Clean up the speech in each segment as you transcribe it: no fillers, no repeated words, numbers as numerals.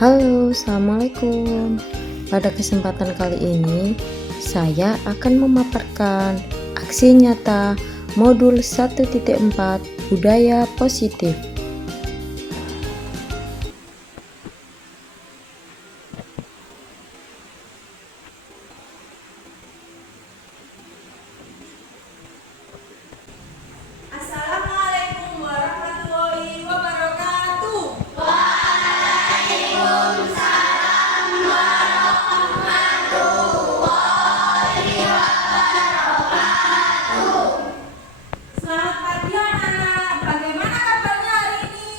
Halo, assalamualaikum. Pada kesempatan kali ini, saya akan memaparkan aksi nyata modul 1.4 budaya positif. Assalamualaikum warahmatullahi wabarakatuh. Selamat pagi anak-anak. Bagaimana kabarnya hari ini?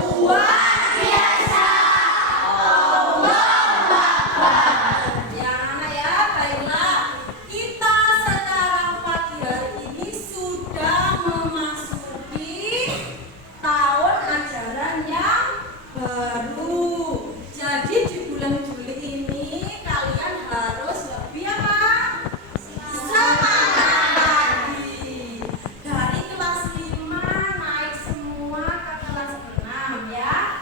Luar biasa. Ya anak ya, baiklah. Kita sekarang pagi hari ini sudah memasuki tahun ajaran yang baru. Jadi di bulan Juli ini kalian harus lebih apa? Semangat lagi. Dari kelas 5 naik semua ke kelas 6 ya.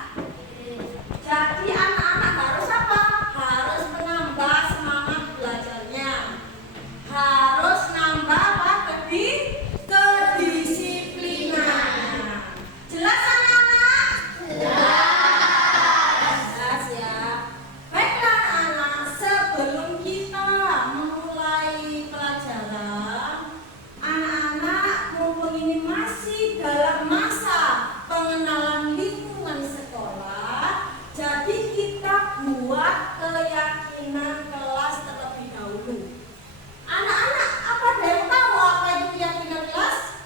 Jadi anak-anak harus apa? Harus menambah semangat belajarnya. Harus nambah apa? Kedisiplinan. Jelas anak-anak? Jelas ya. Baiklah anak, sebelum kita memulai pelajaran, anak-anak mumpung ini masih dalam masa pengenalan lingkungan sekolah, jadi kita buat keyakinan kelas terlebih dahulu. Anak-anak, apa ada yang tahu apa itu keyakinan kelas?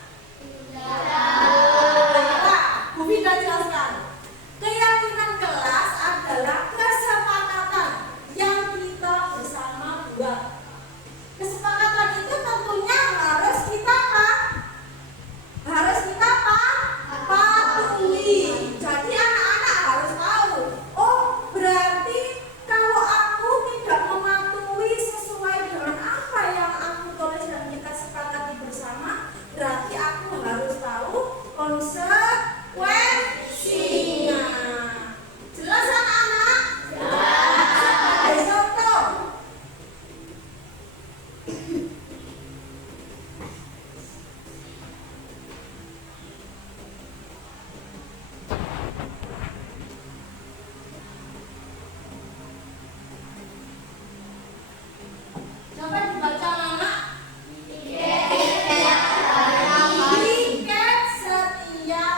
Baiklah, Bu Vida jelaskan. Keyakinan kelas adalah kesepakatan yang kita bersama buat. Kesepakatan itu tentunya harus kita apa? Patuhi. Jadi anak-anak harus tahu. Oh, berarti kalau aku tidak mematuhi sesuai dengan apa yang aku tulis dan kita sepakati bersama, berarti aku harus tahu konsekuensinya. Jelas anak-anak? Sebagai contoh, coba dibaca anak. Tiket setiap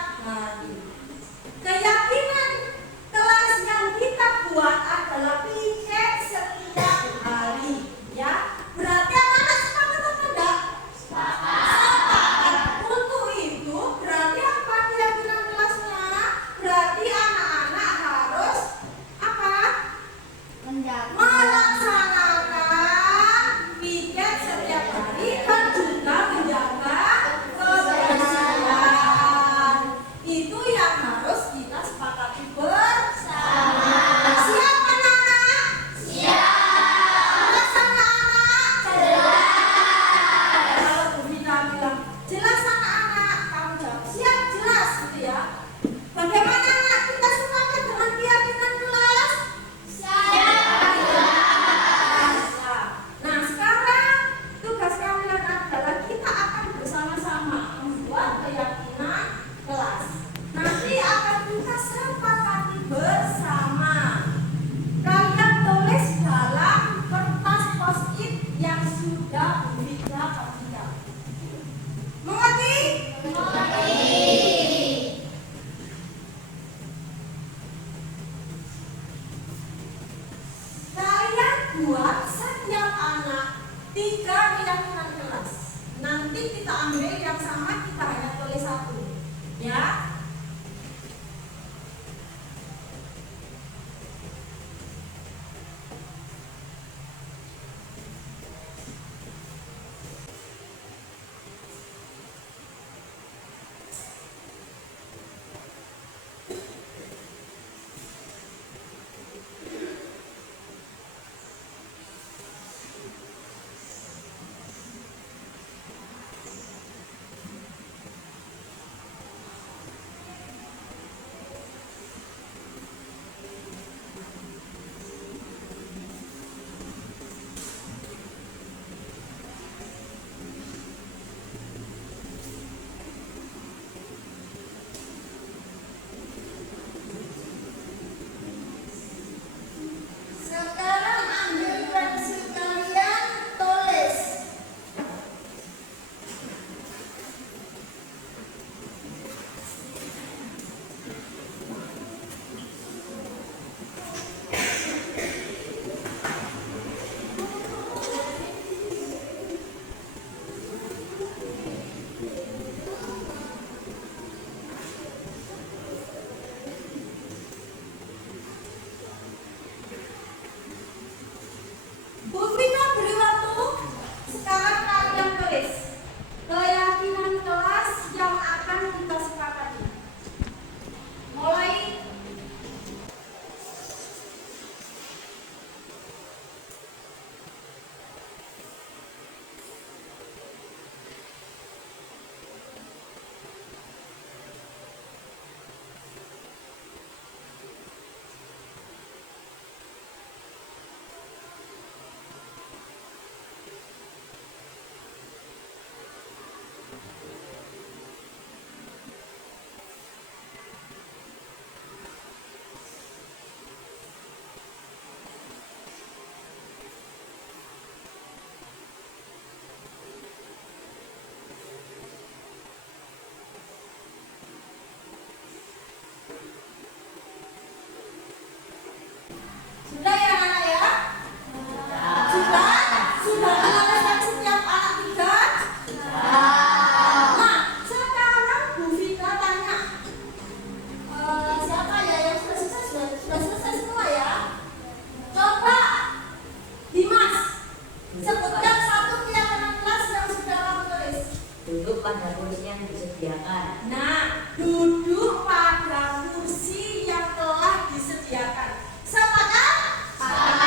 Nah, duduk pada kursi yang telah disediakan. Sepakat? Sepakat.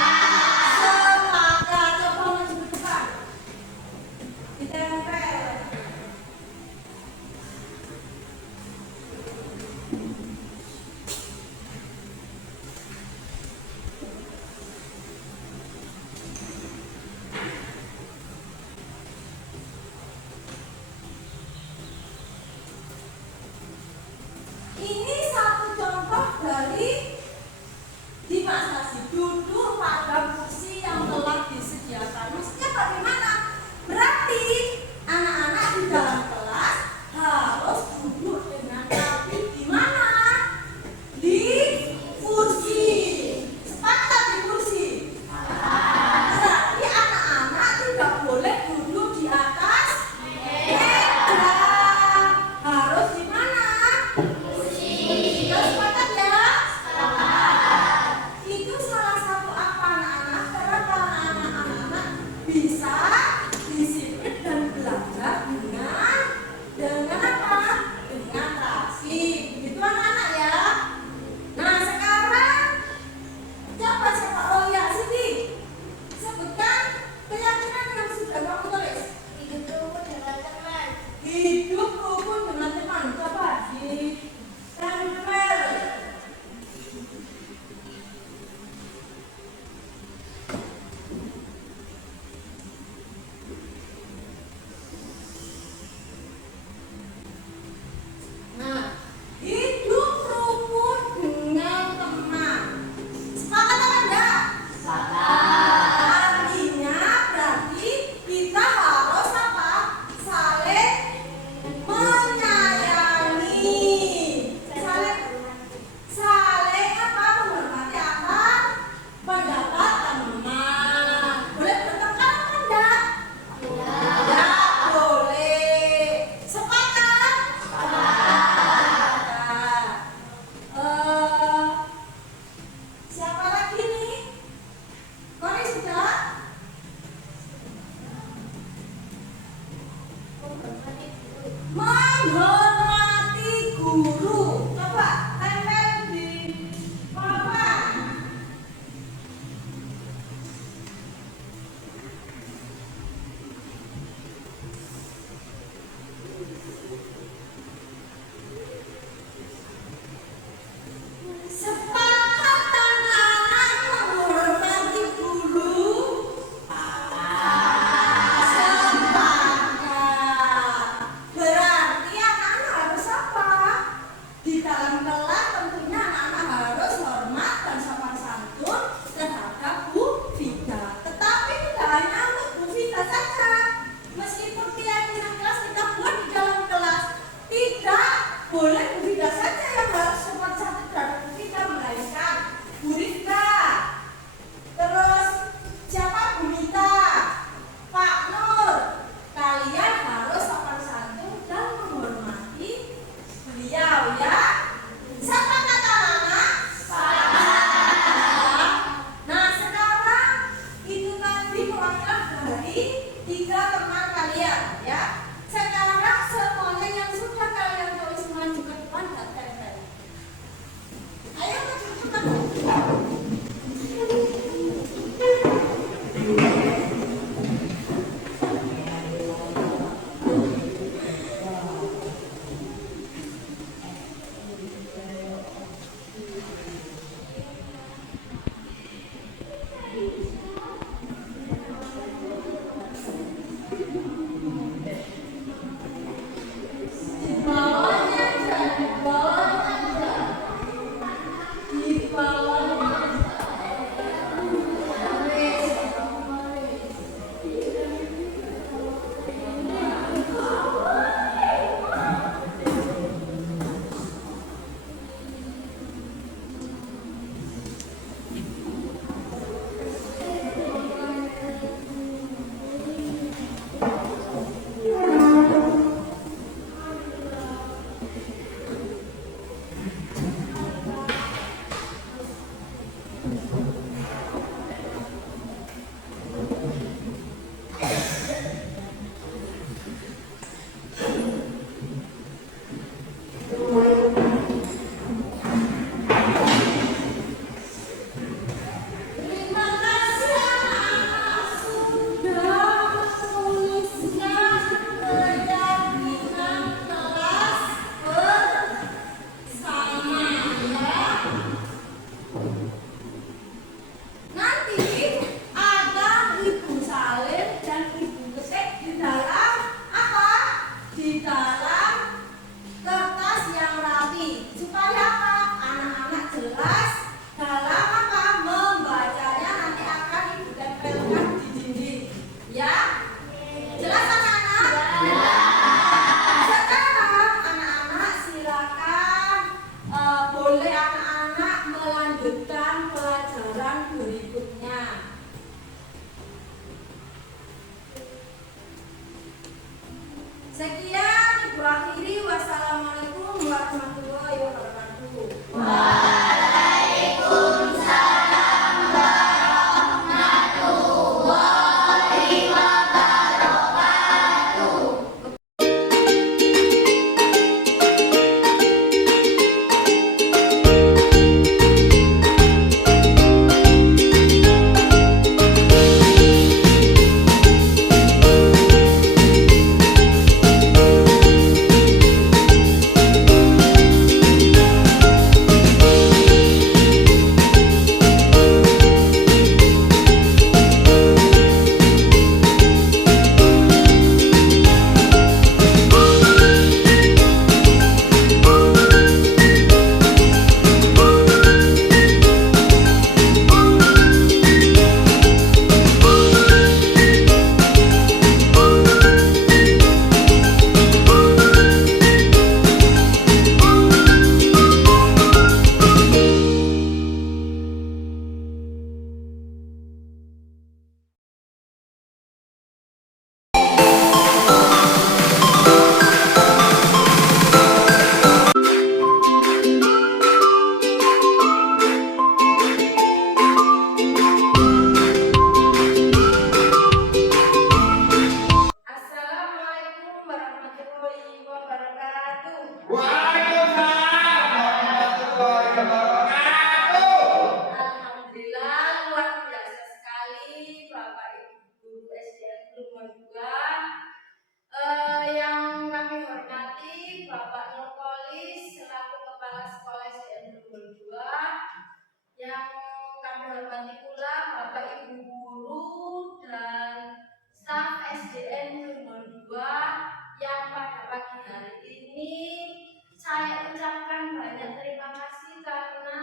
Coba maju ke depan. Ditempel. Ini satu contoh dari dimaksasi duduk pada kursi yang telah disediakan. Maksudnya bagaimana? Berarti anak-anak di dalam kelas harus duduk dengan rapi di mana? Di kursi. Sepakat di kursi. Berarti anak-anak tidak boleh duduk di atas meja. Harus di mana? Sepakat ya? Itu salah satu apa anak-anak? Karena para anak-anak bisa disiplin dan belajar dengan apa? Dengan rapi. Itu anak-anak ya. Nah sekarang coba siapa? Oh ya Siti, sebutkan keyakinan yang sudah kamu tulis. Hidup rukun dengan teman. Hidup rukun dengan teman. Coba ditempel. Nah, hidup rukun dengan teman. Sepakat apa enggak? Artinya berarti kita harus apa? Saling menyayangi. Saling apa? Menghormati apa? Pendapat teman. Boleh bertengkar apa enggak? Enggak boleh. Sepakat? Siapa lagi nih? Kori sudah? Menghormati guru. Menghormati guru. Coba tempel di papan. Sepakat anak-anak menghormati guru. Sepakat. Berarti anak-anak harus apa? Di dalam kelas tentunya anak-anak harus hormat dan sopan santun terhadap Bu Vida. Tetapi tidak hanya untuk Bu Vida saja. Meskipun keyakinan kelas kita buat di dalam kelas, tidak boleh Bu Vida saja yang harus sopan santun terhadap Bu Vida, melainkan Bu Rifka. Terus siapa? Bu Mita, Pak Nur. Kalian harus sopan santun dan menghormati beliau ya. Sepakat anak-anak? Sepakat. Nah sekarang itu tadi perwakilan dari 3 teman kalian ya. Sekarang semuanya yang sudah kalian tulis maju ke depan warahmatullahi wabarakatuh. Assalamualaikum warahmatullahi wabarakatuh. Alhamdulillah luar biasa sekali Bapak Ibu Guru SDN Lumon 2 yang kami hormati Bapak Nurkolis selaku Kepala Sekolah SDN Lumon 2, yang kami hormati pula Bapak Ibu Guru dan staf SDN Lumon 2 yang pada pagi hari ini saya ucapkan banyak terima kasih karena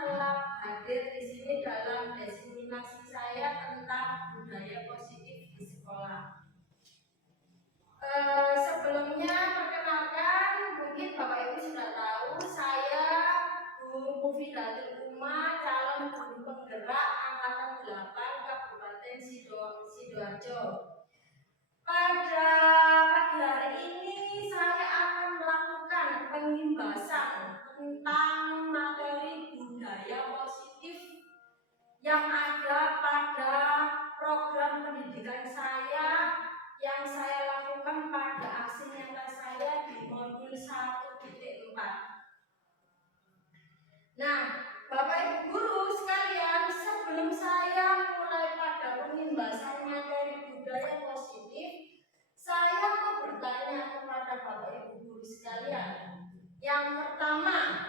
telah hadir di sini dalam diseminasi saya tentang budaya positif di sekolah. Sebelumnya perkenalkan, mungkin Bapak Ibu sudah tahu saya Bu Mufidatul Uma, calon guru penggerak angkatan 8 Kabupaten Sidoarjo. Pada pagi hari ini saya akan melakukan pengimbasan tentang materi budaya positif yang ada pada program pendidikan saya yang saya lakukan pada aksi nyata saya di modul 1.4. Nah, Bapak Ibu Guru sekalian, sebelum saya mulai pada pengimbasan materi budaya positif, saya mau bertanya kepada Bapak Ibu Guru sekalian. Yang pertama,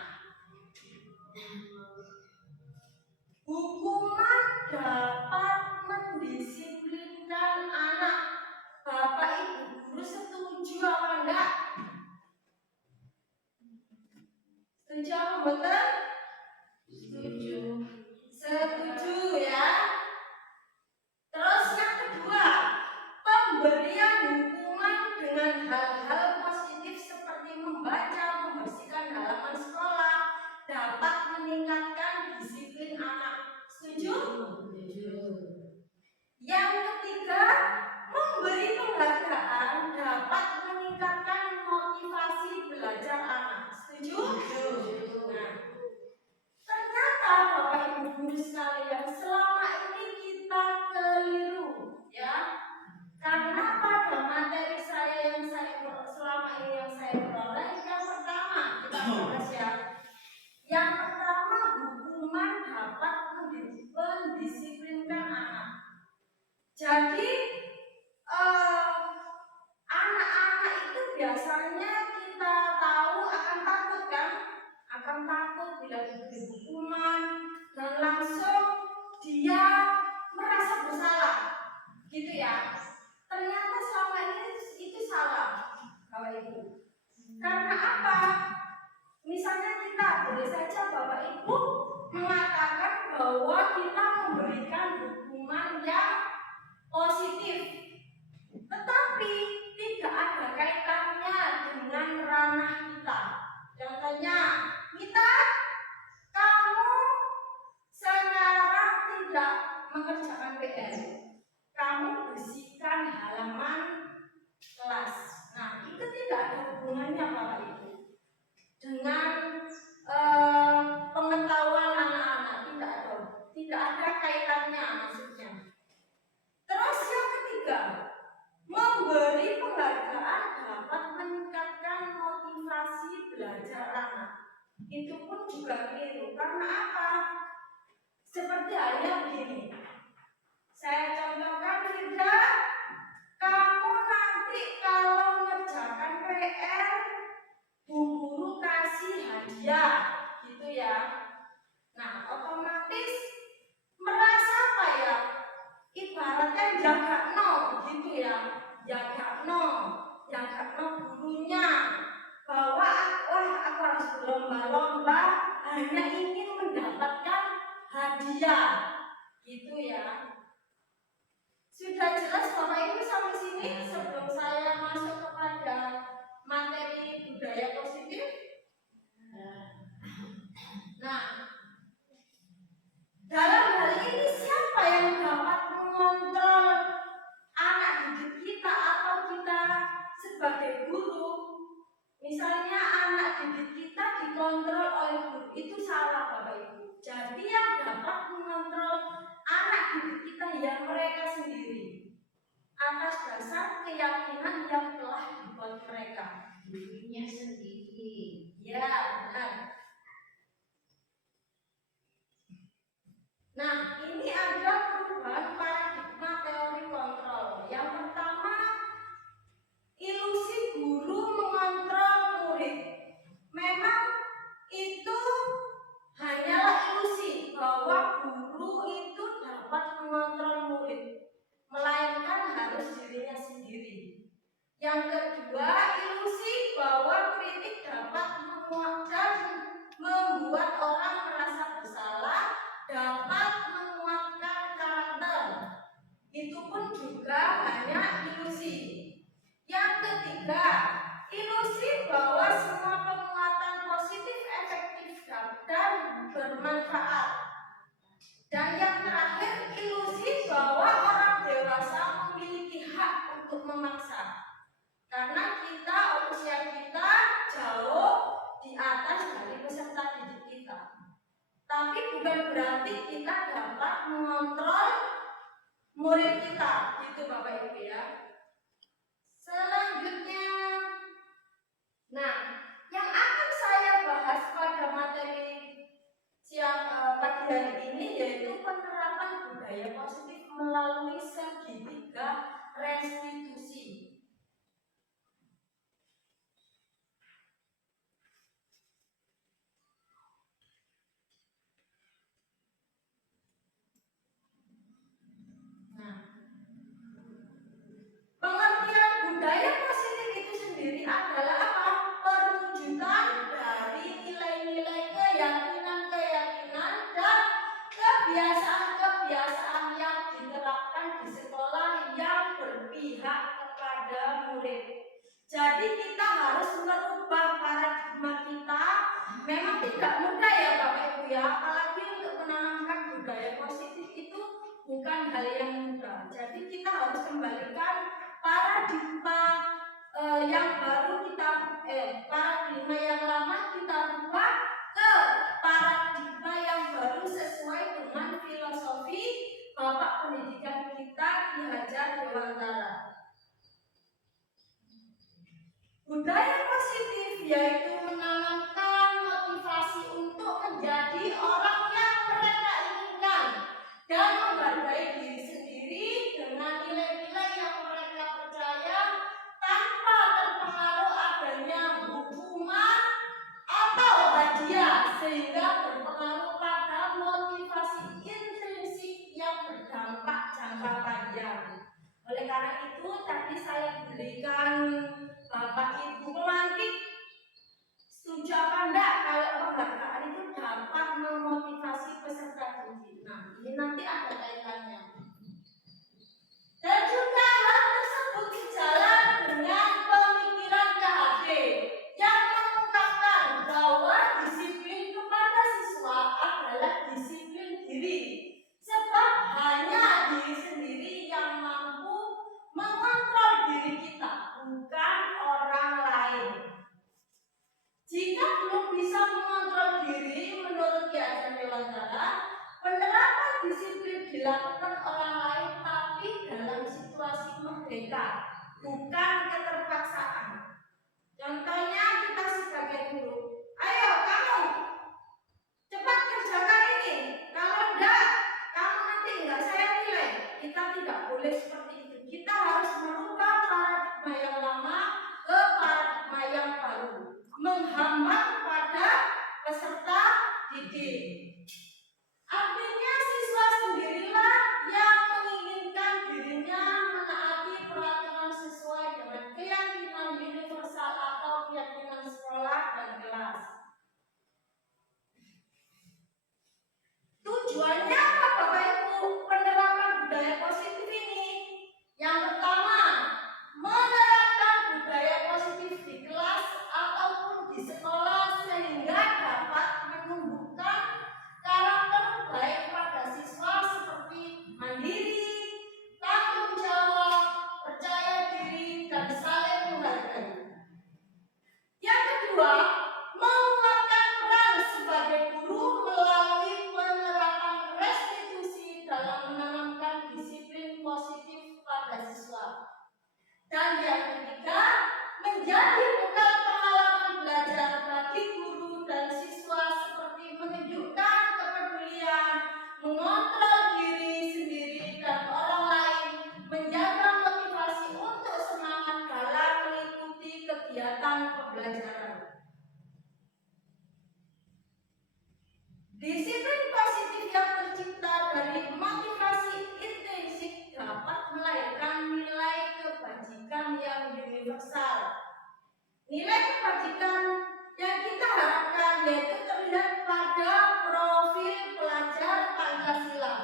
hukuman dapat mendisiplinkan anak. Bapak Ibu Guru setuju apa enggak? Setuju apa betul? Setuju. Setuju ya. Terus yang kedua, pemberian hukuman dengan hal-hal positif seperti membaca, membersihkan halaman sekolah dapat meningkatkan disiplin anak. Setuju? Setuju. Yang ketiga, memberi penghargaan dapat meningkatkan motivasi belajar anak. Setuju? Setuju. Nah, ternyata Bapak Ibu Guru sekalian, selama ini kita keliru ya. Karena pada materi saya yang selama ini yang saya peroleh, yang pertama kita bahas ya. Yang pertama, hukuman dapat mendisiplinkan anak. Jadi anak-anak itu biasanya kita tahu akan takut kan? Akan takut bila diberi hukuman dan langsung itu pun juga keliru. Karena apa? Seperti halnya begini, saya contohkan, Firda, kamu nanti kalau ngerjakan PR, Bu Guru kasih hadiah, gitu ya. Nah, otomatis merasa apa ya? Ibaratnya jaga no, gitu ya. Jaga no gurunya, bahwa wah aku harus berlomba-lomba hanya ingin mendapatkan hadiah, gitu ya. Sudah jelas Bapak Ibu sampai sini sebelum saya masuk kepada materi budaya positif? Nah, dalam hal ini siapa yang dapat mengontrol anak didik kita atau kita sebagai guru? Misalnya anak didik kita dikontrol oleh guru, itu salah Bapak Ibu. Jadi yang dapat mengontrol anak didik kita ya mereka sendiri, atas dasar keyakinan yang telah dibuat mereka. Dirinya sendiri. Ya, benar. Nah, ini ada perubahan paradigma teori kontrol. Yang pertama, ilusi guru mengontrol murid. Memang itu hanyalah ilusi bahwa guru itu dapat mengontrol murid, melainkan harus dirinya sendiri. Yang kedua, ilusi bahwa kritik dapat menguatkan, membuat orang merasa bersalah, dapat menguatkan karakter. Itu pun juga hanya ilusi. Yang ketiga, ilusi bahwa semua penguatan positif efektif dan bermanfaat. Dan yang terakhir, ilusi bahwa orang dewasa memiliki hak untuk memaksa. Karena usia kita jauh di atas dari peserta didik kita. Tapi bukan berarti kita dapat mengontrol murid kita, gitu Bapak Ibu ya. Selanjutnya, nah, yang akan saya bahas pada materi pagi hari ini yaitu penerapan budaya positif melalui segitiga restitusi. Pengertian budaya positif itu sendiri adalah apa? Perwujudan dari nilai-nilai keyakinan dan kebiasaan-kebiasaan yang diterapkan di sekolah yang berpihak kepada murid. Jadi kita harus merubah paradigma kita. Memang tidak mudah ya Bapak Ibu ya, apalagi untuk menanamkan budaya positif itu bukan hal yang mudah. Jadi kita harus kembalikan paradigma yang baru paradigma yang lama kita rubah ke paradigma yang baru sesuai dengan filosofi Bapak Pendidikan kita Ki Hajar Dewantara. Budaya positif yaitu menanamkan motivasi untuk menjadi orang yang mereka inginkan dan menghargai diri sendiri dengan nilai-nilai yang mereka percaya tanpa terpengaruh adanya hukuman atau hadiah, sehingga berpengaruh pada motivasi intrinsik yang berdampak jangka panjang. Oleh karena itu tadi saya berikan Bapak Ibu pelantik, setuju apa enggak kalau penghargaan itu dapat memotivasi peserta didik? Nah, ini nanti ada kaitannya. Dan juga hal tersebut sejalan dengan pemikiran KHD yang mengungkapkan bahwa disiplin kepada siswa adalah disiplin diri, sebab hanya diri sendiri yang mampu mengontrol diri kita, bukan orang lain. Jika belum bisa mengontrol diri, menurut Ki Hajar Dewantara, penerapan disiplin dilakukan orang lain tapi dalam situasi merdeka, bukan keterpaksaan. Contohnya kita sebagai guru, ayo kamu menghambat kepada peserta didik. Artinya siswa sendirilah yang menginginkan dirinya menaati peraturan sesuai dengan keyakinan universal atau keyakinan sekolah dan kelas. Tujuannya apa Bapak Ibu penerapan budaya positif ini? Yang pertama, menerapkan budaya positif di kelas ataupun di sekolah sehingga dapat menumbuhkan karakter baik pada siswa seperti mandiri, tanggung jawab, percaya diri, dan saling menghargai. Yang kedua, menguatkan peran sebagai guru melalui penerapan restitusi dalam menanamkan disiplin positif pada siswa. Dan yang ketiga, menjadi bekal pengalaman belajar bagi guru dan siswa seperti menunjukkan kepedulian, mengontrol diri sendiri dan orang lain, menjaga motivasi untuk semangat dalam mengikuti kegiatan pembelajaran. Disiplin positif yang tercipta dari motivasi intrinsik dapat melahirkan nilai kebajikan yang universal. Nilai kebajikan yang kita harapkan yaitu terlihat pada profil pelajar Pancasila.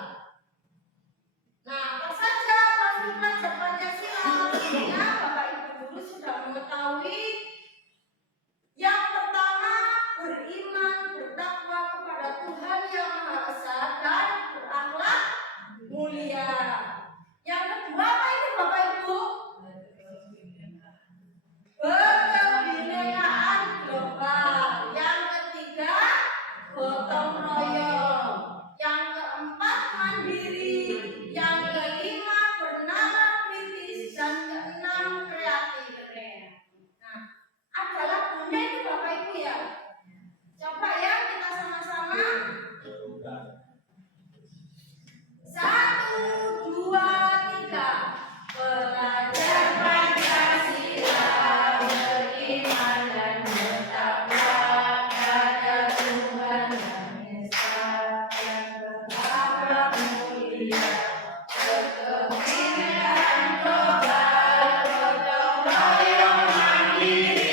Nah, apa saja profil pelajar Pancasila? Tentunya Bapak Ibu guru sudah mengetahui. Yang pertama, beriman, bertakwa kepada Tuhan Yang Maha Esa dan berakhlak mulia. Yang kedua apa itu Bapak Ibu? Berkebinekaan global. Yang ketiga, gotong royong. Yang keempat, mandiri. Yang kelima, bernalar kritis. Dan keenam, kreatif. Nah, ada lagunya itu Bapak Ibu ya. Coba ya kita sama-sama. 1, 2, 3. Belajar Pancasila, beriman dan bertakwa pada Tuhan Yang Esa dan berakhlak mulia. Berkebinekaan global, gotong royong mandiri,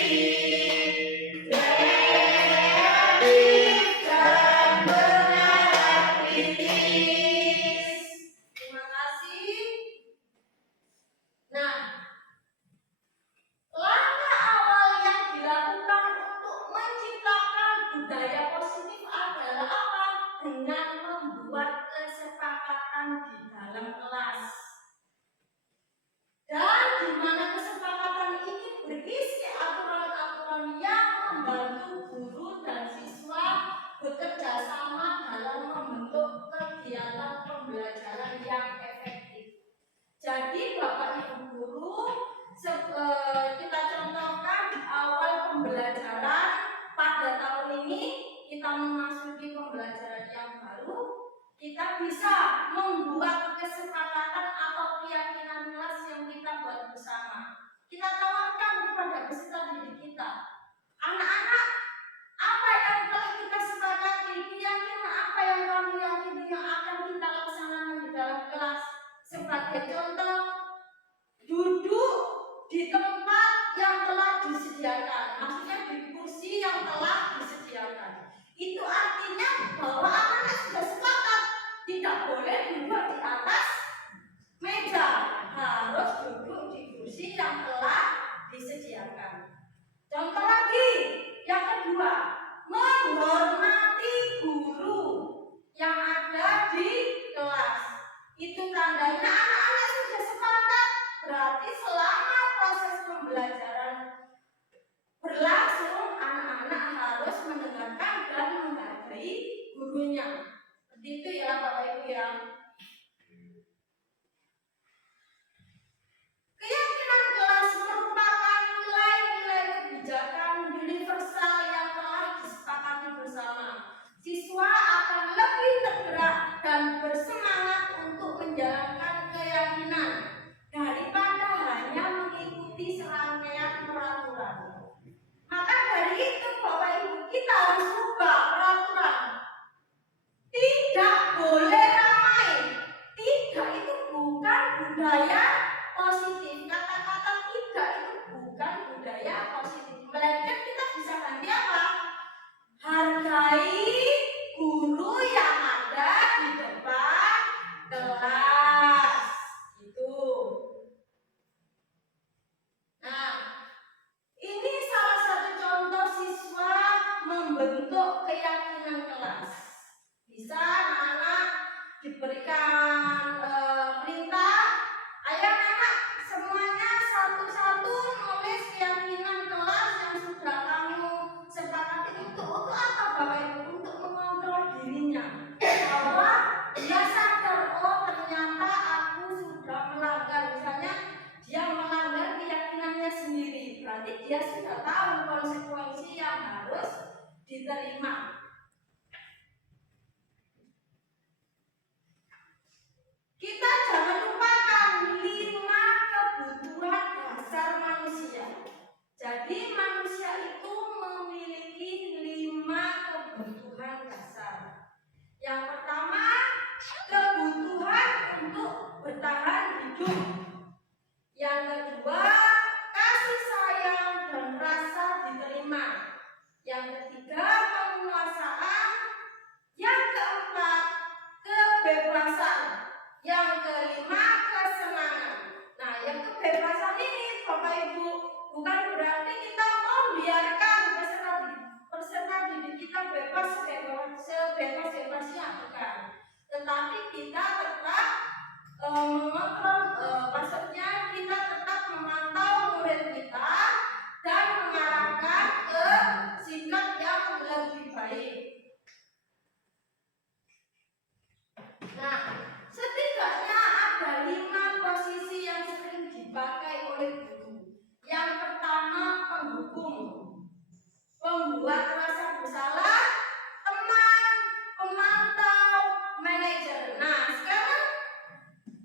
kreatif dan bernalar kritis. Terima kasih. Nah, langkah awal yang dilakukan untuk menciptakan budaya positif adalah apa? Dengan membuat kesepakatan di dalam kelas. Dan di mana kesepakatan ini berisi aturan-aturan yang membantu guru dan siswa bekerja sama dalam membentuk kegiatan pembelajaran yang efektif. Jadi Bapak Ibu guru, kita contohkan di awal pembelajaran pada tahun ini diterima. Kita jangan lupakan 5 kebutuhan dasar manusia. Jadi manusia itu memiliki 5 kebutuhan dasar. Yang pertama, kebutuhan untuk bertahan hidup. Yang kedua, kasih sayang dan rasa diterima. Yang ketiga, penguasaan. Yang keempat, kebebasan. Yang kelima, kesenangan. Nah, yang kebebasan ini Bapak Ibu bukan berarti kita membiarkan peserta didik kita bebas sebebas-bebasnya, bukan. Tetapi kita tetap mengontrol, maksudnya kita tetap memantau murid kita dan mengarahkan ke sikap yang lebih baik. Nah, setidaknya ada 5 posisi yang sering dipakai oleh guru. Yang pertama, penghukum, pembuat rasa bersalah, teman, pemantau, manajer. Nah, sekarang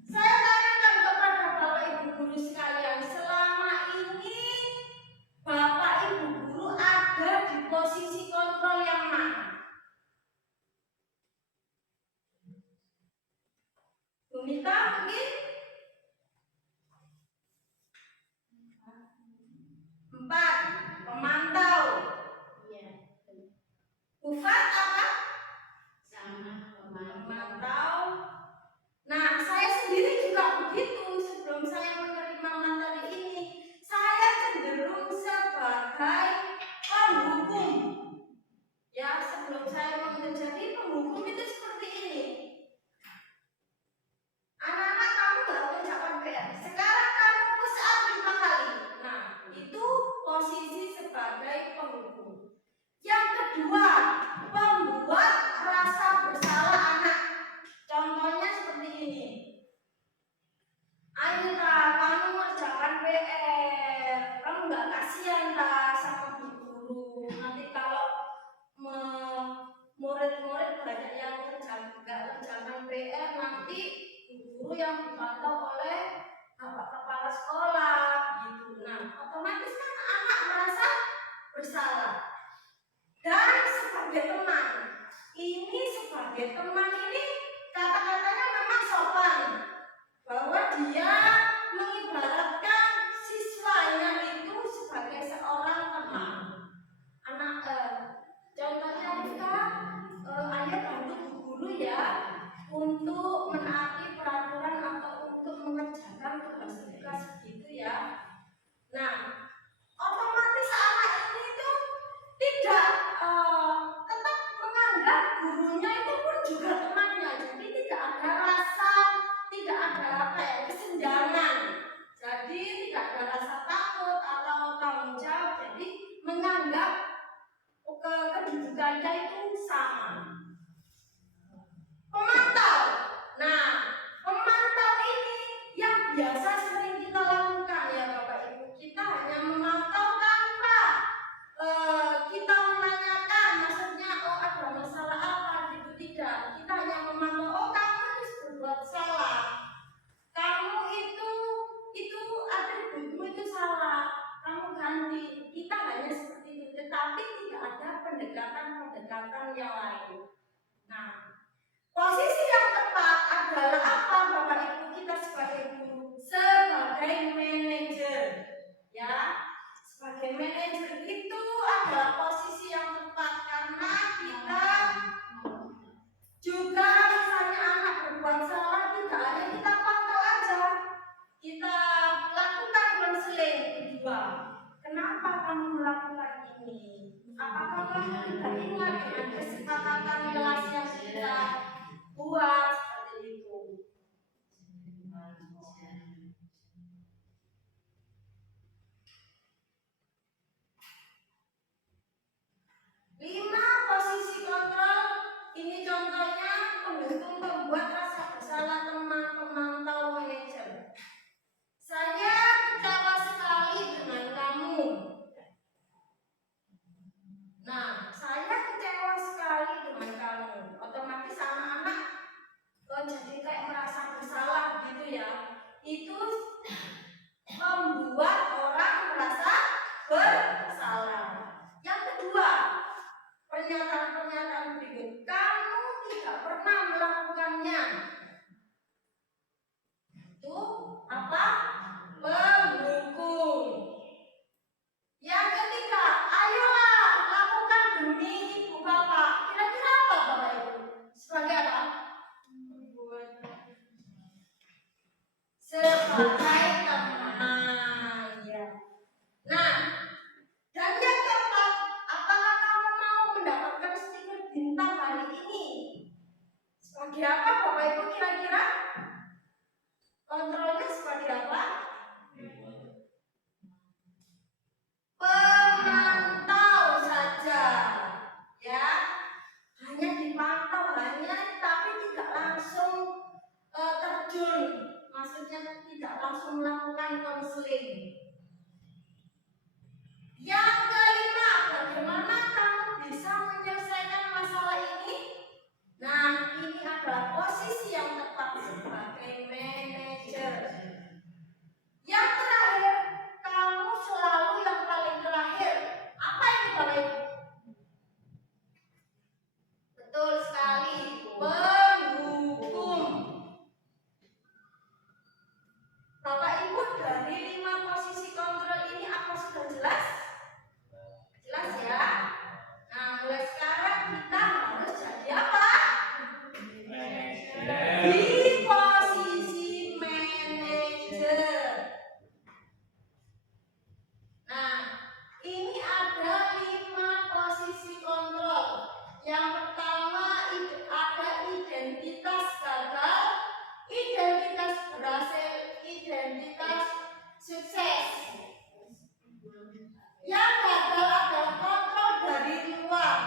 saya tanyakan kepada Bapak Ibu guru sekalian, selama ini Bapak Ibu guru ada di posisi kontrol yang mana? Bunita mungkin? 4, pemantau. Iya, Ufat apa? sama Pemantau. Nah, saya sendiri juga begitu. Sebelum saya menerima materi ini, saya cenderung sebagai penghukum. Ya, sebelum saya menjadi penghukum itu seperti ini. Anak-anak, kamu nggak mengerjakan PR. Sekarang kamu push up 5 kali. Nah, itu posisi sebagai penghukum. Yang kedua, pembuat rasa bersalah anak. Contohnya seperti ini. Ayo Ta, kamu mengerjakan PR. Kamu nggak kasihan Ta sama bu guru. Nanti kalau murid-murid banyak yang nggak mengerjakan PR, nanti guru yang dipantau oleh bapak kepala sekolah gitu. Nah, otomatis kan anak merasa bersalah. Dan sebagai teman, ini kata-katanya memang sopan, bahwa dia mengibaratkan siswanya itu sebagai seorang teman. Contohnya Rifka, ayo bantu bu guru ya untuk menaati peraturan atau untuk mengerjakan tugas-tugas gitu ya. Nah, otomatis anak ini tuh tidak tetap menganggap gurunya itu pun juga temannya. Jadi tidak ada rasa, tidak ada kesenjangan. Jadi tidak ada rasa takut atau tanggung jawab. Jadi menganggap kedudukannya itu sama. Pemantau. Nah, pemantau ini yang biasa sering kita lakukan ya Bapak Ibu. Kita hanya memantau tanpa kita menanyakan, maksudnya ada masalah apa gitu, tidak. Kita hanya memantau, kamu harus berbuat salah, kamu itu atributmu itu salah, kamu ganti. Kita hanya seperti itu, tetapi tidak ada pendekatan yang lain. Nah, posisi yang tepat adalah apa Bapak Ibu kita sebagai guru, sebagai manajer ya. Sebagai manajer itu adalah posisi yang tepat karena kita juga misalnya anak berbuat salah, tidak hanya kita pantau aja, kita lakukan konseling kedua. Kenapa kamu melakukan ini? Apakah kamu tidak ingat dengan kesepakatan relasi yang kita buat seperti itu? 5 posisi kontrol. Ini contohnya pendukung, pembuat rasa bersalah, teman, pemantau, manajer. Saya kecewa sekali dengan kamu. Nah, saya pernyataan-pernyataan berikut. Kamu tidak pernah melakukannya. Itu apa? Menghukum. Yang ketiga, ayolah lakukan demi ibu bapak. Kira-kira apa bapak ibu? Sebagai apa? Sebagai teman. Ya. Nah, dan yang keempat, apakah kamu mau mendapatkan stiker bintang hari ini? Sebagai apa bapak ibu kira-kira? Kontrolnya sebagai apa? Pemantau saja, ya, hanya dipantau tapi tidak langsung terjun, maksudnya tidak langsung melakukan konseling. Yang kelima, bagaimana kamu bisa menyelesaikan masalah ini? Nah, ini adalah posisi yang tepat sebagai manajer. Yang terakhir, kamu selalu yang paling terakhir. Apa ini Bapak Ibu? Betul sekali, penghukum. Bapak Ibu, dari 5 posisi kontrol ini apa sudah jelas? Jelas ya? Nah, mulai sekarang kita harus jadi apa? Di posisi manajer. Nah, ini ada 5 posisi kontrol. Yang pertama ada identitas gagal, identitas berhasil, identitas sukses. Yang gagal adalah kontrol dari luar.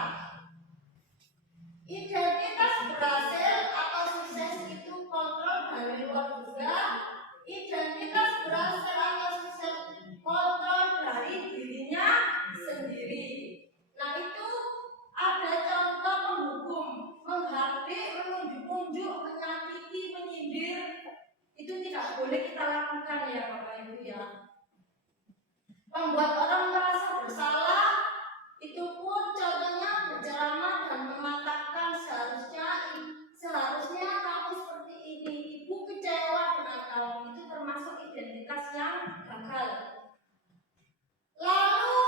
Identitas berhasil atau sukses itu kontrol dari luar juga. Identitas berhasil atau sukses kontrol dari dirinya sendiri. Nah, itu ada contoh penghukum, menghardik, menunjuk-nunjuk, menyakiti, menyindir. Itu tidak boleh kita lakukan ya Bapak Ibu ya. Membuat orang merasa bersalah, itu pun contohnya berceramah dan mengatakan seharusnya kamu seperti ini. Ibu kecewa dengan kamu, itu termasuk identitas yang gagal. Lalu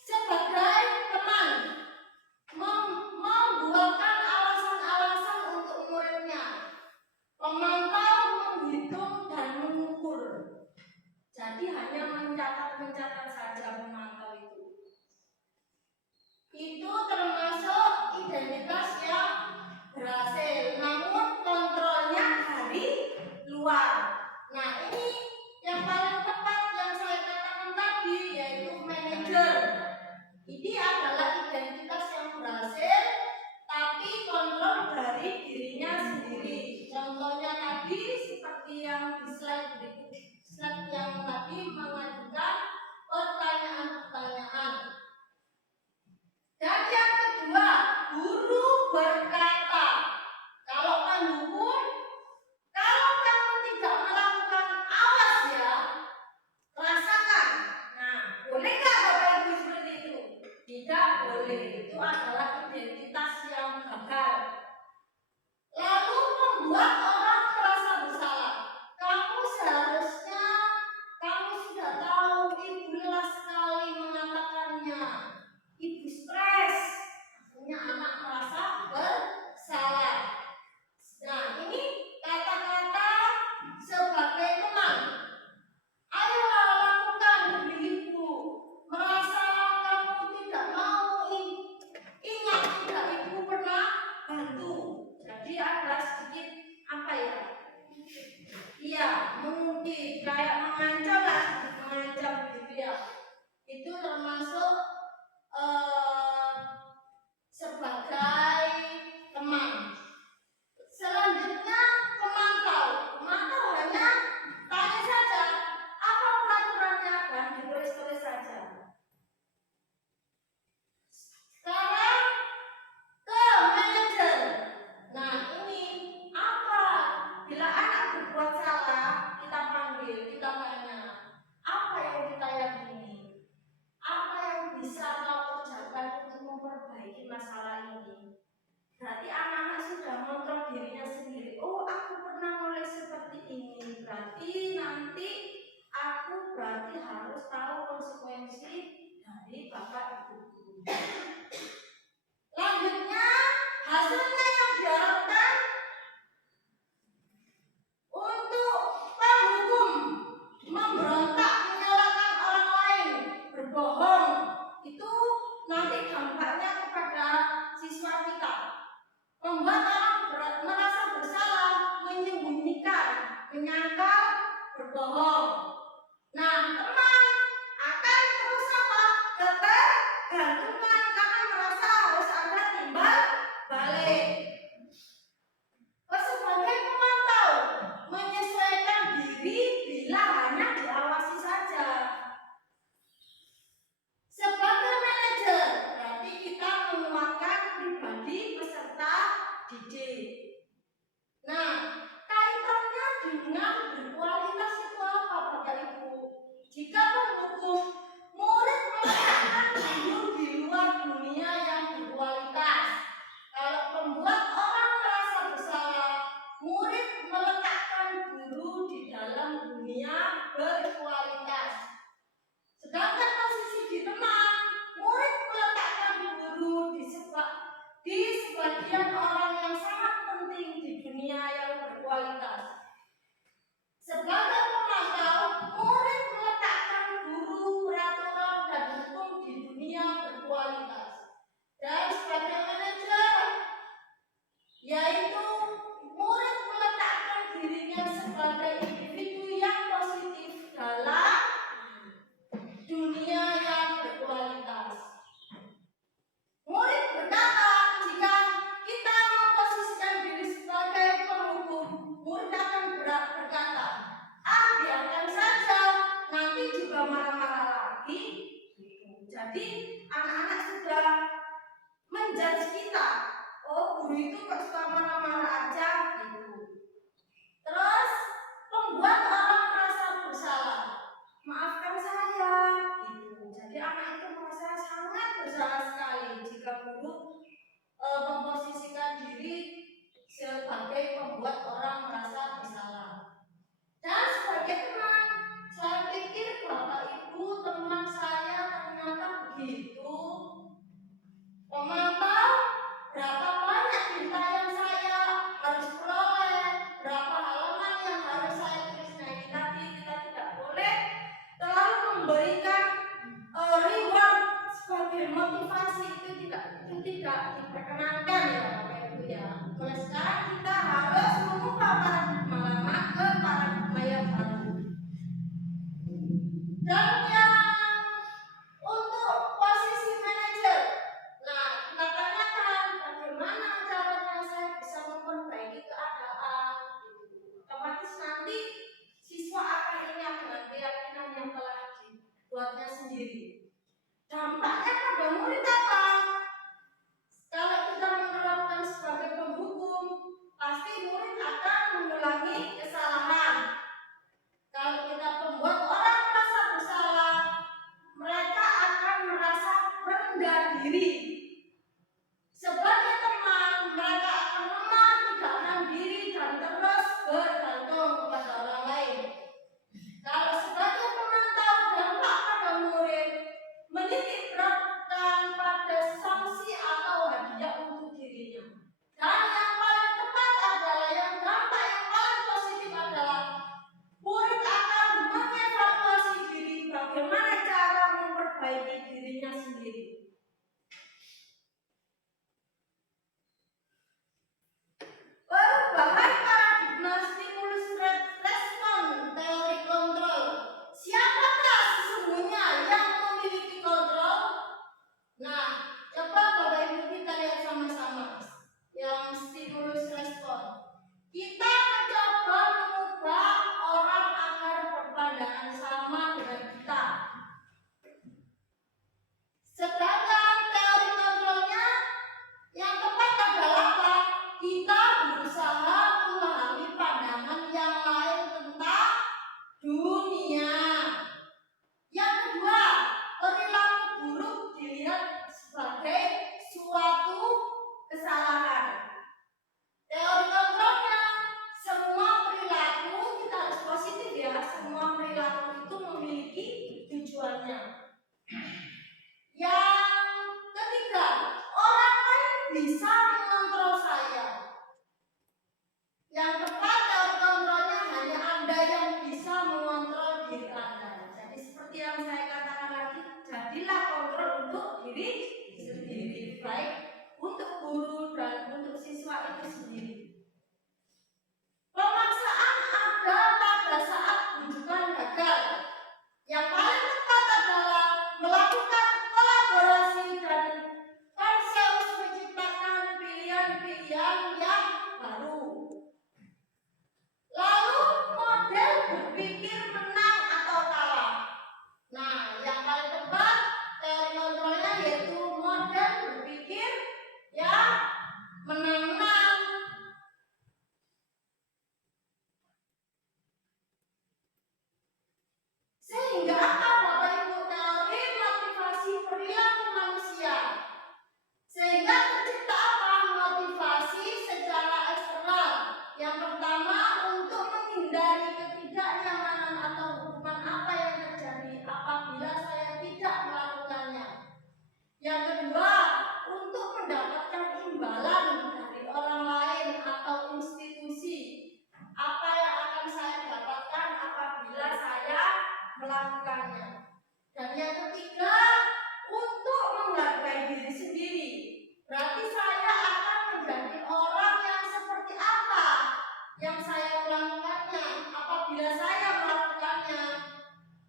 sebagai teman membuatkan alasan-alasan untuk muridnya. Pemantau menghitung dan mengukur. Jadi hanya mencatat saja pemantau itu. Itu termasuk identitas yang berhasil, namun kontrolnya dari luar. Nah, ini yang paling tepat yang saya katakan tadi, yaitu manajer. Ini adalah identitas yang berhasil, tapi kontrol dari dirinya sendiri. Contohnya tadi seperti yang di slide berikut, slide yang tadi mengajukan pertanyaan-pertanyaan. Dan yang kedua, guru berkata, kalau menghukum, kalau kamu tidak melakukan, awas ya, rasakan. Nah, boleh nggak Bapak Ibu seperti itu? Tidak boleh. Itu adalah identitas yang gagal. Lalu membuat orang merasa bersalah. Kamu seharusnya, kamu sudah tahu, ibu lelah sekali mengatakannya. Ibu stres, akhirnya anak merasa bersalah. Nah, ini kata-kata sebagai teman. Ayolah lakukan demi ibu. Merasa kamu tidak mau ingat, tidak memperbaiki masalah ini. Berarti anak-anak sudah mengontrol dirinya sendiri. Oh, aku pernah mulai seperti ini. Berarti nanti aku harus tahu konsekuensi dari bapak ibuku. Lanjutnya, hasilnya yang diharapkan untuk penghukum memberontak menyalahkan orang lain, berbohong, itu nanti dampaknya kepada siswa kita. Membuat orang merasa bersalah, menyembunyikan, menyangkal, berbohong. Nah, teman akan terus apa? Ketergantungan karena merasa harus ada timbal balik. Sebagai pemantau, menyesuaikan diri bila hanya diawasi saja. Sebagai manajer, berarti kita menguatkan pribadi peserta didik. Nah, kaitannya dengan berkualitas itu apa, Bapak Ibu? Jika mendukung murid meletakkan guru di luar dunia yang berkualitas. Kalau membuat orang merasa bersalah, murid meletakkan guru di dalam dunia berkualitas. Sedangkan posisi di tengah, murid meletakkan guru di sebagian orang yang sangat penting di dunia yang berkualitas. Sebagai pemantau, murid meletakkan guru, peraturan, dan hukum di dunia berkualitas. Dan sebagai manajer, yaitu murid meletakkan dirinya sebagai individu yang positif dalam dunia yang berkualitas. Murid berkata, jika kita memposisikan diri sebagai penghukum, murid akan berkata, biarkan saja, nanti juga marah-marah lagi. Jadi anak-anak sudah menjudge kita. Oh, guru itu kok suka marah-marah aja gitu. Terus membuat orang merasa bersalah. Maafkan saya gitu. Jadi anak itu merasa sangat bersalah sekali jika guru memposisikan diri sebagai pembuat orang merasa bersalah. Dan sebagai teman, saya pikir Bapak Ibu teman saya ternyata begitu. Memantau berapa banyak berita yang saya harus peroleh, berapa halaman yang harus saya tulis. Nah, ini tadi kita tidak boleh terlalu memberikan reward sebagai motivasi, itu tidak diperkenankan ya Bapak Ibu ya. Mulai sekarang kita harus mengubah paradigma lama ke paradigma yang baru. Dan yang untuk posisi manajer, nah kita tanyakan bagaimana caranya saya bisa memperbaiki keadaan. Otomatis nanti siswa akan ingat dengan keyakinan yang telah dibuatnya sendiri. Dampaknya pada murid apa? Kalau kita bisa mengontrol saya. Yang tepat dalam kontrolnya hanya Anda yang bisa mengontrol diri Anda. Jadi seperti yang saya katakan lagi, jadilah kontrol untuk diri sendiri, baik untuk guru dan untuk siswa itu sendiri. Pemaksaan ada pada saat rujukan gagal. Yang paling tepat adalah melakukan kolaborasi dan konsensus menciptakan pilihan-pilihan yang baru. Lalu model berpikir menang atau kalah. Nah, yang paling tepat teori kontrolnya yaitu model berpikir yang menang-menang. Sehingga apa Bapak Ibu? Teori motivasi perilaku manusia. Sehingga tercipta apa? Motivasi secara eksternal. Yang pertama, untuk menghindari ketidaknyamanan atau hukuman apa yang terjadi apabila saya tidak melakukannya. Yang kedua, untuk mendapatkan imbalan dari orang lain atau institusi. Apa yang akan saya dapatkan apabila saya melakukannya. Dan yang ketiga, untuk menghargai diri sendiri. Berarti saya akan menjadi orang yang seperti apa yang saya melakukannya. Apabila saya melakukannya,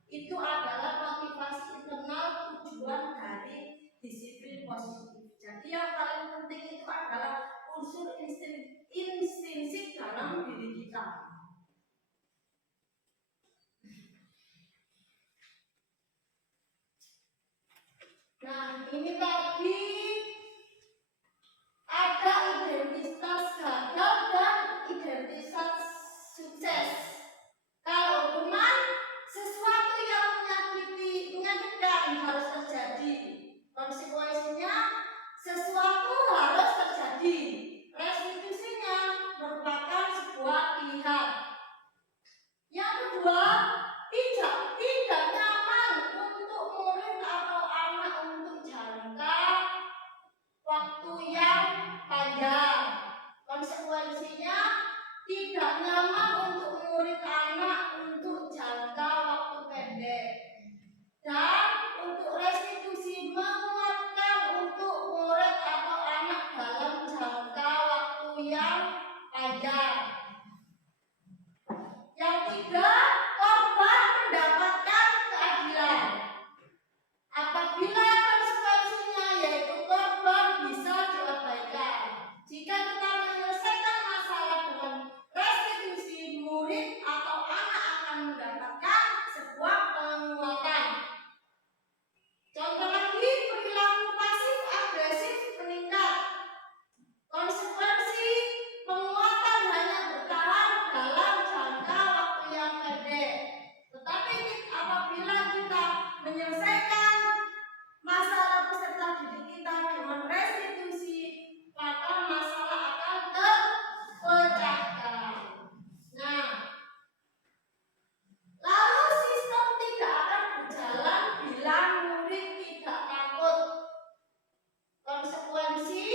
itu adalah motivasi internal, tujuan dari disiplin positif. Jadi yang paling penting itu adalah unsur instinsif dalam diri kita. Nah, ini tadi ada identitas gagal dan identitas sukses. Kalau hukuman, sesuatu yang menyakitkan harus terjadi. Konsekuensinya, sesuatu harus terjadi. Restitusinya merupakan sebuah pilihan. Yang kedua, tidak nyaman untuk murid atau anak untuk jangka waktu yang panjang. Konsekuensinya, tidak nyaman untuk murid anak untuk jangka waktu pendek. Dan untuk restitusi menguatkan untuk murid atau anak dalam jangka waktu yang panjang. Yang tiga, korban mendapatkan keadilan. Apabila konsekuensinya yaitu korban bisa diabaikan. Jika kita menyelesaikan masalah dengan restitusi, murid atau anak akan mendapatkan sebuah penguatan. Contoh lagi, perilaku pasif agresif meningkat. Konsekuensi penguatan hanya bertahan dalam jangka waktu yang pendek. Tetapi apabila kita menyelesaikan masalah peserta didik kita dengan restitusi, maka masalah akan terpecahkan. Nah, lalu sistem tidak akan berjalan bila murid tidak takut. Konsekuensi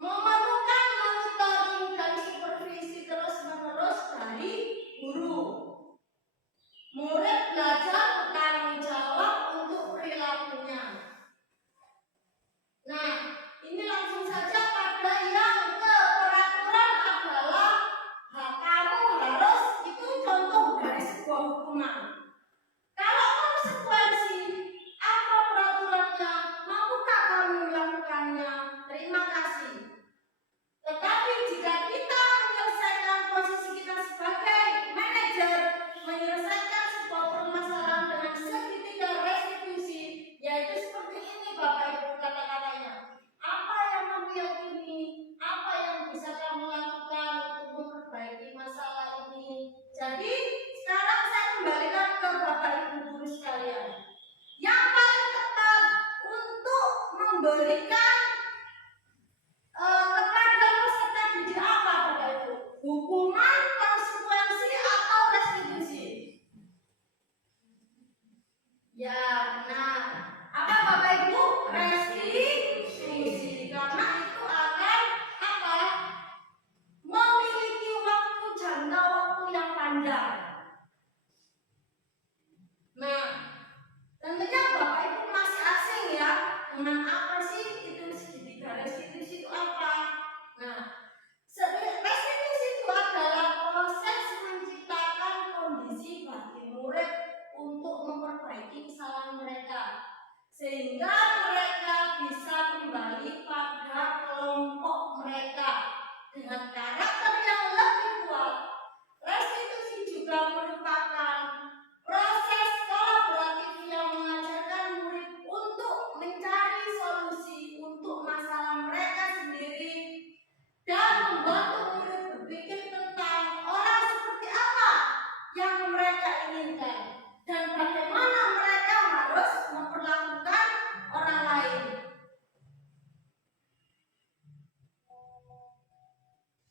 memerlukan monitoring dan supervisi terus-menerus dari guru. Murid belajar bertanggung jawab untuk perilakunya. Nah, ini langsung saja pada yang peraturan adalah hak kamu harus, itu contoh dari sebuah hukuman. Kalau konsekuensi, apa peraturannya? Mampukah kamu melakukannya? Terima kasih. Tetapi jika kita menyelesaikan posisi kita sebagai manajer, menyelesaikan sebuah permasalahan dengan segitiga restitusi, yaitu seperti ini Bapak Ibu kata-katanya. Apa yang kamu yakini? Apa yang bisa kamu lakukan untuk memperbaiki masalah ini? Jadi sekarang saya kembalikan ke Bapak Ibu guru sekalian. Yang paling tepat untuk memberikan kepada peserta didik apa Bapak Ibu? Hukuman, konsekuensi atau restitusi? Ya, benar. Apa Bapak Ibu? Restitusi. Karena itu dengan karakter yang lebih kuat. Restitusi juga merupakan proses kolaboratif yang mengajarkan murid untuk mencari solusi untuk masalah mereka sendiri dan membantu murid berpikir tentang orang seperti apa yang mereka inginkan dan bagaimana mereka harus memperlakukan orang lain.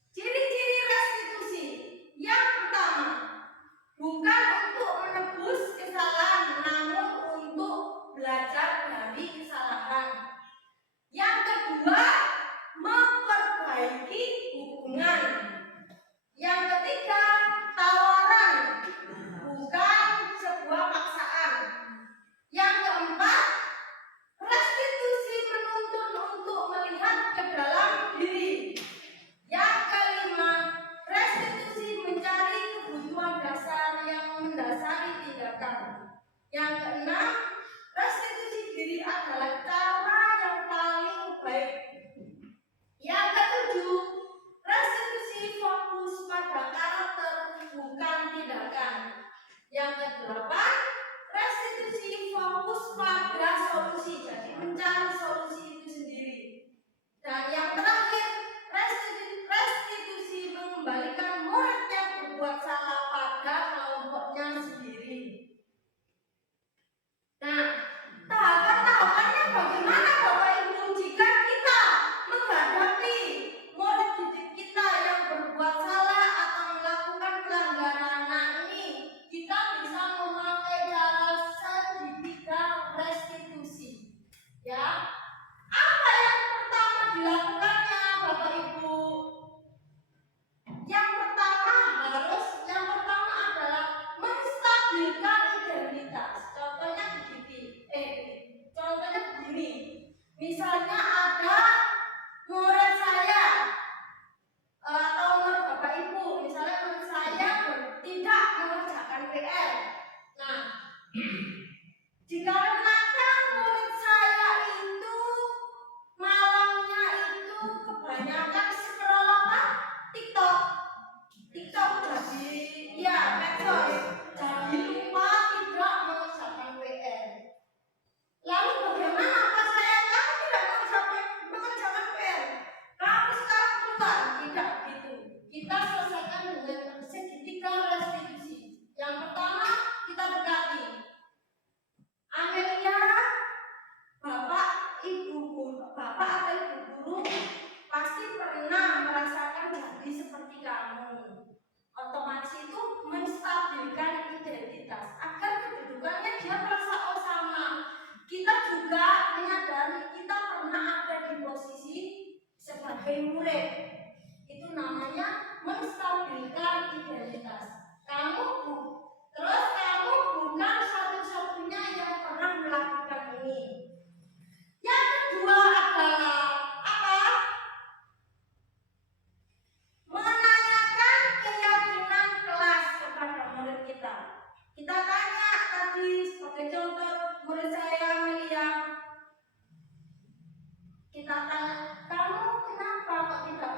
Ciri-ciri restitusi. Yang pertama, bukan untuk menebus kesalahan, namun untuk belajar dari kesalahan. Yang kedua, memperbaiki hubungan. Yang ketiga, tawaran, bukan sebuah paksaan. Yang keempat, restitusi menuntun untuk melihat ke dalam diri. Yang kelima, restitusi mencari kebutuhan dasar yang mendasari tindakan. Yang keenam, restitusi diri adalah cara yang paling baik. Yang ketujuh, restitusi fokus pada karakter bukan tindakan. Yang kedelapan, restitusi fokus pada solusi, jadi mencari solusi itu sendiri. Dan yang terakhir, restitusi mengembalikan murid yang berbuat salah pada kelompoknya sendiri. Nah, tahapan-tahapannya bagaimana Bapak Ibu jika kita menghadapi murid didik kita yang berbuat salah atau melakukan pelanggaran? Nah, ini kita bisa memakai cara segitiga restitusi. Ya, apa yang pertama dilakukannya Bapak Ibu? Yang pertama adalah menstabilkan identitas. Contohnya begini. Misalnya ada murid saya atau murid Bapak Ibu, misalnya murid saya tidak mengerjakan PR. Nah, dikarenakan murid saya itu malamnya itu kebanyakan scroll apa? TikTok jadi medsos, jadi lupa tidak mengerjakan PR. Lalu bagaimana apa kamu tidak mengerjakan PR? Kamu sekarang keluar, tidak begitu. Kita selesaikan dengan segitiga restitusi. Yang pertama, kita dekati. Amelia, bapak atau ibu guru pasti pernah merasakan jadi seperti kamu. Otomatis itu menstabilkan identitas agar kedudukannya dia merasa oh sama. Kita juga menyadari kita pernah ada di posisi sebagai murid. Itu namanya menstabilkan identitas. Kamu bukan satu-satunya yang pernah melakukan ini. Yang kedua adalah apa? Menanyakan keyakinan kelas kepada murid kita. Kita tanya tadi sebagai contoh murid saya Amelia. Kita tanya, kamu kenapa kok tidak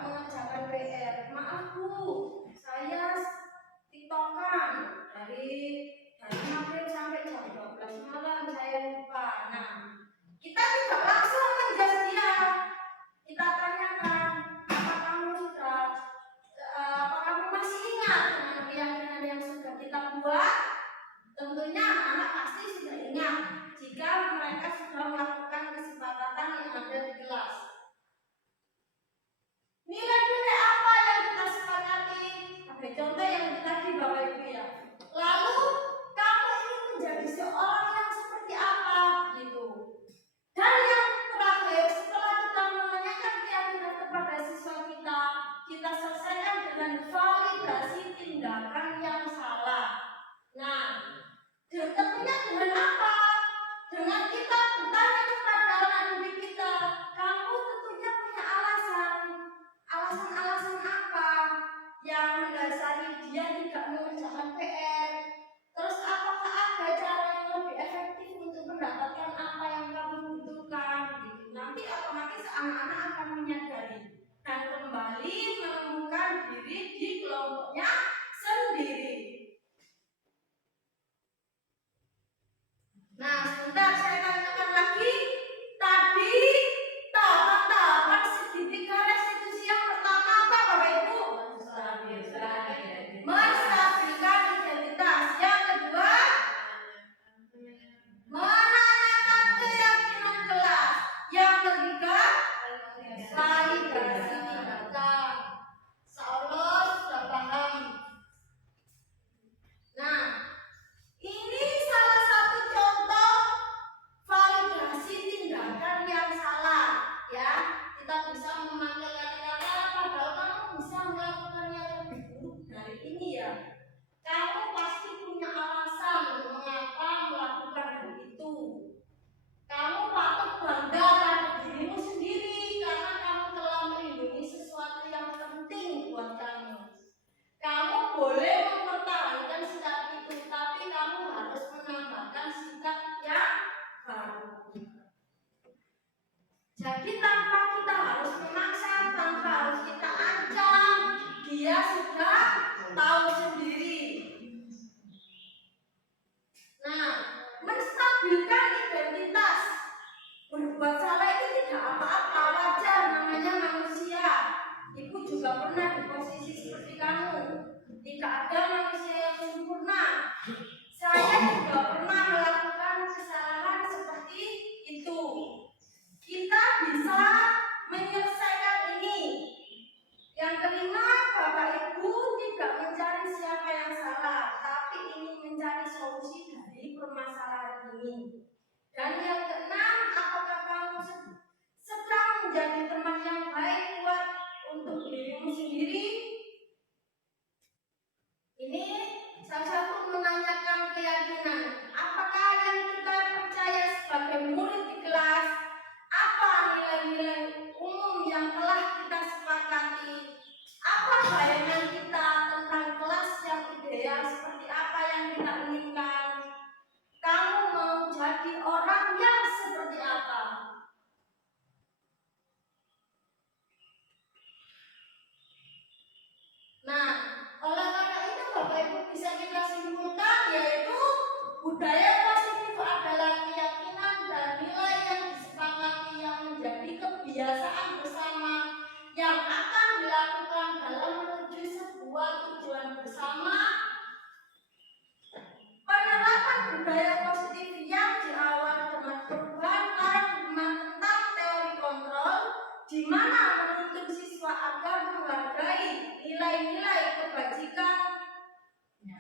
di mana menuntun siswa agar menghargai nilai-nilai kebajikan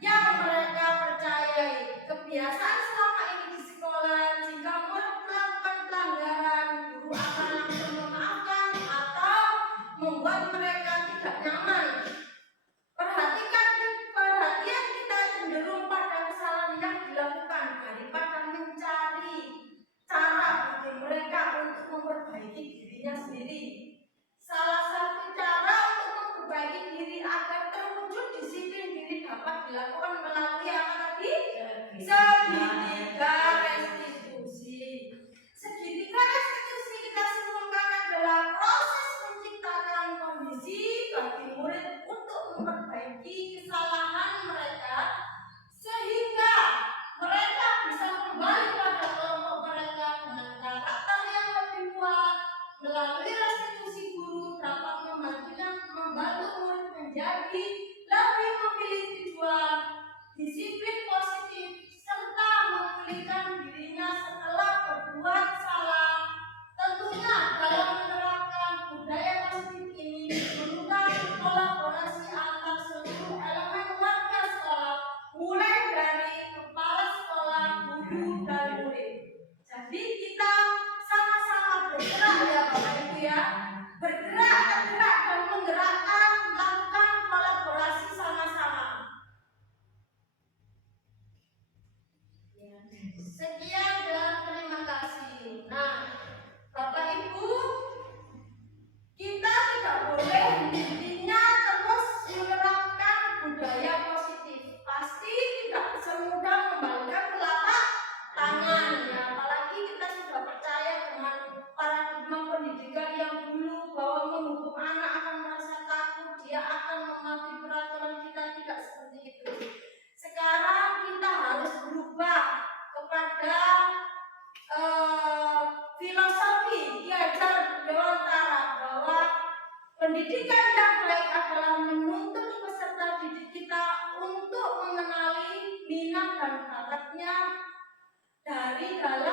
yang mereka percayai. Kebiasaan selama ini di sekolah, jika murid melakukan pelanggaran, guru akan langsung memaafkan atau membuat mereka tidak nyaman. Perhatian kita cenderung pada kesalahan yang dilakukan daripada mencari cara bagi mereka untuk memperbaiki dirinya sendiri. Salah satu cara untuk memperbaiki diri agar terwujud disiplin diri dapat dilakukan melalui apa tadi? Segitiga restitusi. Segitiga restitusi kita simpulkan adalah proses menciptakan kondisi bagi murid untuk memperbaiki kesalahan mereka sehingga mereka bisa kembali pada kelompok mereka dengan karakter yang lebih kuat. Melalui restitusi, guru dapat membantu murid menjadi lebih memilih tujuan, disiplin positif, serta memulihkan dirinya setelah berbuat salah. Tentunya dalam menerapkan budaya positif ini diperlukan kolaborasi antar seluruh elemen warga sekolah, mulai dari kepala sekolah, guru, dan murid. Jadi kita sama-sama bergerak ya Bapak Ibu ya, bergerak dan menggerakkan, melakukan kolaborasi sama-sama. Sekian dan terima kasih. Nah, Bapak Ibu, kita tidak boleh intinya terus menerapkan budaya positif. Pasti tidak semudah membalikkan telapak tangan ya. Apalagi kita sudah percaya dengan paradigma pendidikan yang dulu bahwa menghukum anak akan merasa takut, dia akan mematuhi peraturan, kita tidak seperti itu. Sekarang kita harus berubah kepada filosofi diajar Dewantara bahwa pendidikan yang baik adalah menuntun peserta didik kita untuk mengenali minat dan bakatnya dari dalam